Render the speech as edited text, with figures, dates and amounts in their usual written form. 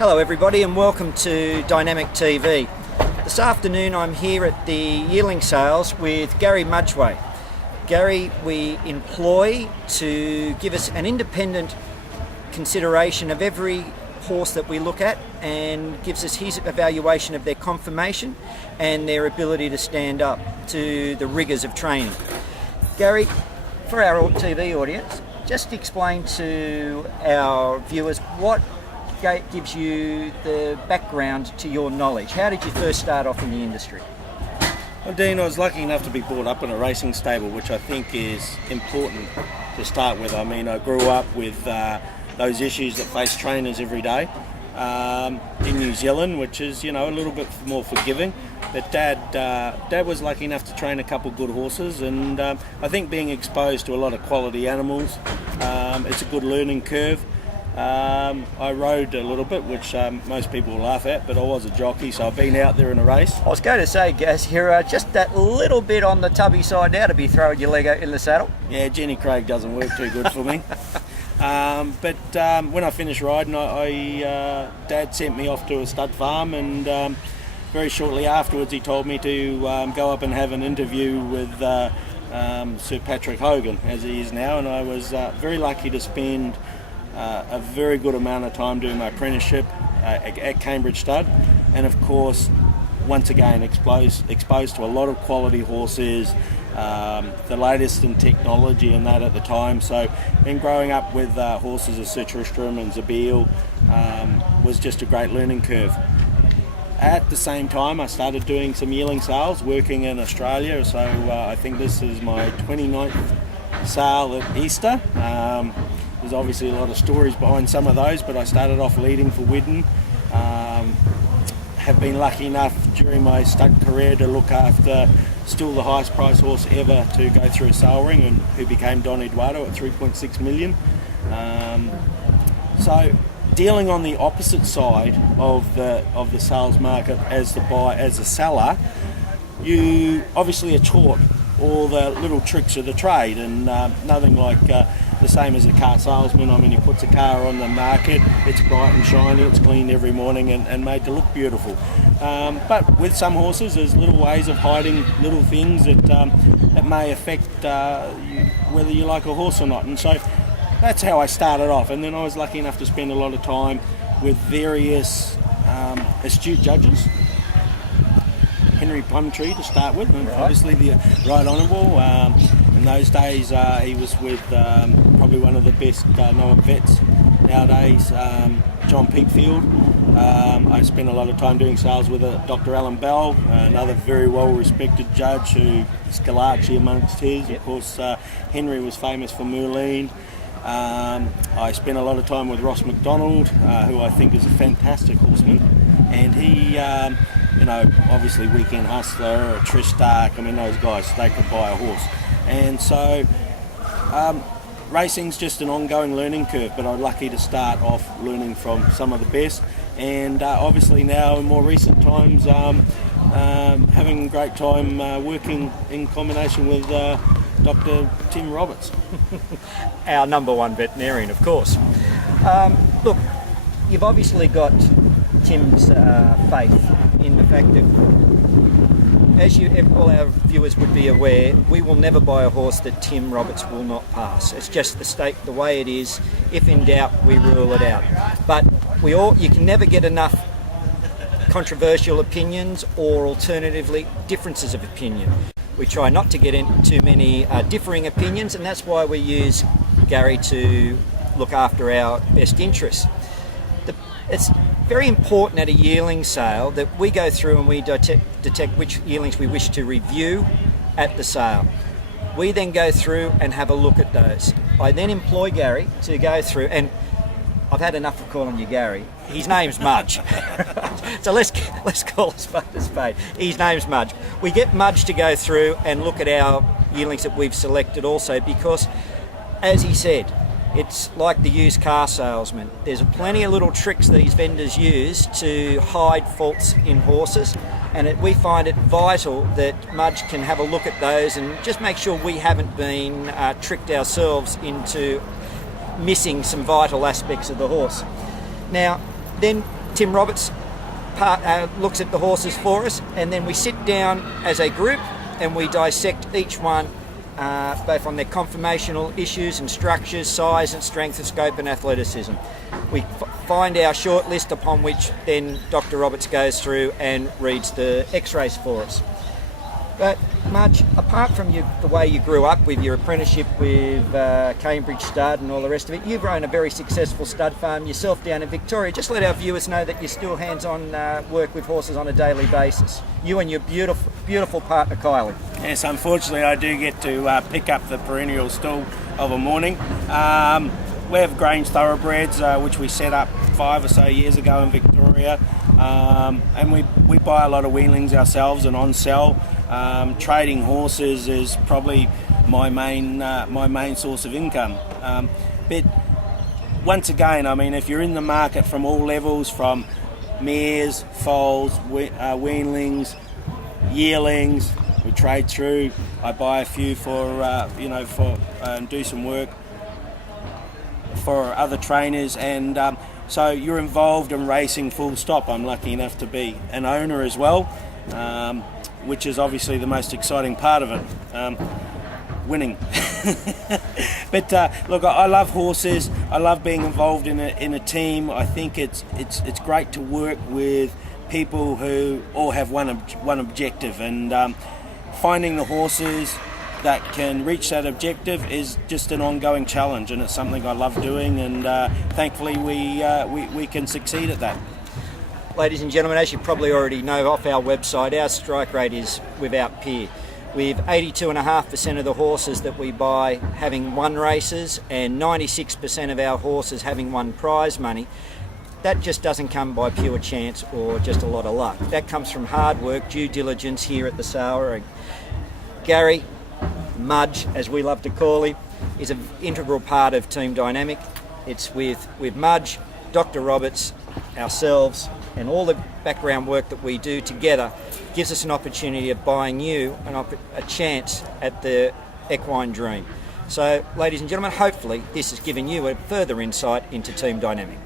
Hello everybody and welcome to Dynamic TV. This afternoon I'm here at the yearling sales with Gary Mudgway. Gary we employ to give us an independent consideration of every horse that we look at and gives us his evaluation of their conformation and their ability to stand up to the rigours of training. Gary, for our TV audience, just explain to our viewers what gives you the background to your knowledge. How did you first start off in the industry? Well, Dean, I was lucky enough to be brought up in a racing stable, which I think is important to start with. I mean, I grew up with those issues that face trainers every day in New Zealand, which is, a little bit more forgiving. But Dad was lucky enough to train a couple good horses, and I think being exposed to a lot of quality animals, it's a good learning curve. I rode a little bit, which most people will laugh at, but I was a jockey, so I've been out there in a race. I was going to say, Gaz, you're just that little bit on the tubby side now to be throwing your leg out in the saddle. Yeah, Jenny Craig doesn't work too good for me. But when I finished riding, Dad sent me off to a stud farm, and very shortly afterwards he told me to go up and have an interview with Sir Patrick Hogan, as he is now, and I was very lucky to spend a very good amount of time doing my apprenticeship at Cambridge Stud, and of course once again exposed to a lot of quality horses, the latest in technology and that at the time. So in growing up with horses of Sir Tristram and Zabeel was just a great learning curve. At the same time I started doing some yearling sales working in Australia, so I think this is my 29th sale at Easter. There's obviously a lot of stories behind some of those, but I started off leading for Widden. Have been lucky enough during my stud career to look after still the highest price horse ever to go through a sale ring, and who became Don Eduardo at 3.6 million. So dealing on the opposite side of the sales market as a seller, you obviously are taught all the little tricks of the trade, and nothing like the same as a car salesman. I mean, he puts a car on the market, it's bright and shiny, it's cleaned every morning and made to look beautiful. But with some horses, there's little ways of hiding little things that may affect whether you like a horse or not. And so that's how I started off. And then I was lucky enough to spend a lot of time with various astute judges. Henry Plumtree to start with, and obviously the Right Honourable. In those days he was with probably one of the best known vets nowadays, John Peakfield. I spent a lot of time doing sales with Dr. Alan Bell, another very well respected judge who Scalacci amongst his. Of course Henry was famous for Moulin. I spent a lot of time with Ross McDonald, who I think is a fantastic horseman, and he obviously Weekend Hustler, Trish Stark, I mean those guys, they could buy a horse. And so racing's just an ongoing learning curve, but I'm lucky to start off learning from some of the best, and obviously now in more recent times having a great time working in combination with Dr. Tim Roberts. Our number one veterinarian, of course. Look, you've obviously got Tim's faith in the fact that, as all our viewers would be aware, we will never buy a horse that Tim Roberts will not pass. It's just the way it is. If in doubt, we rule it out. But you can never get enough controversial opinions, or alternatively differences of opinion. We try not to get into too many differing opinions, and that's why we use Gary to look after our best interests. It's very important at a yearling sale that we go through and we detect which yearlings we wish to review at the sale. We then go through and have a look at those. I then employ Gary to go through, and I've had enough of calling you Gary. His name's Mudge. So let's call a spade a spade. His name's Mudge. We get Mudge to go through and look at our yearlings that we've selected also, because, as he said, it's like the used car salesman. There's plenty of little tricks these vendors use to hide faults in horses, and we find it vital that Mudge can have a look at those and just make sure we haven't been tricked ourselves into missing some vital aspects of the horse. Now, then Tim Roberts looks at the horses for us, and then we sit down as a group and we dissect each one, both on their conformational issues and structures, size and strength and scope and athleticism. We find our short list, upon which then Dr. Roberts goes through and reads the x-rays for us. But Mudge, apart from the way you grew up with your apprenticeship with Cambridge Stud and all the rest of it, you've run a very successful stud farm yourself down in Victoria. Just let our viewers know that you still hands-on work with horses on a daily basis. You and your beautiful partner Kylie. Yes, unfortunately I do get to pick up the perennial stool of a morning. We have Grange Thoroughbreds, which we set up 5 or so years ago in Victoria, and we buy a lot of weanlings ourselves and on sell. Trading horses is probably my main source of income. But once again, I mean, if you're in the market from all levels, from mares, foals, weanlings, yearlings, we trade through. I buy a few for do some work for other trainers, and so you're involved in racing full stop. I'm lucky enough to be an owner as well, which is obviously the most exciting part of it, winning. But look, I love horses. I love being involved in a team. I think it's great to work with people who all have one objective, and finding the horses that can reach that objective is just an ongoing challenge, and it's something I love doing, and thankfully we can succeed at that. Ladies and gentlemen, as you probably already know off our website, our strike rate is without peer. With 82.5% of the horses that we buy having won races and 96% of our horses having won prize money. That just doesn't come by pure chance or just a lot of luck. That comes from hard work, due diligence here at the sale. Gary Mudge, as we love to call him, is an integral part of Team Dynamic. It's with Mudge, Dr. Roberts, ourselves, and all the background work that we do together gives us an opportunity of buying you a chance at the equine dream. So, ladies and gentlemen, hopefully this has given you a further insight into Team Dynamic.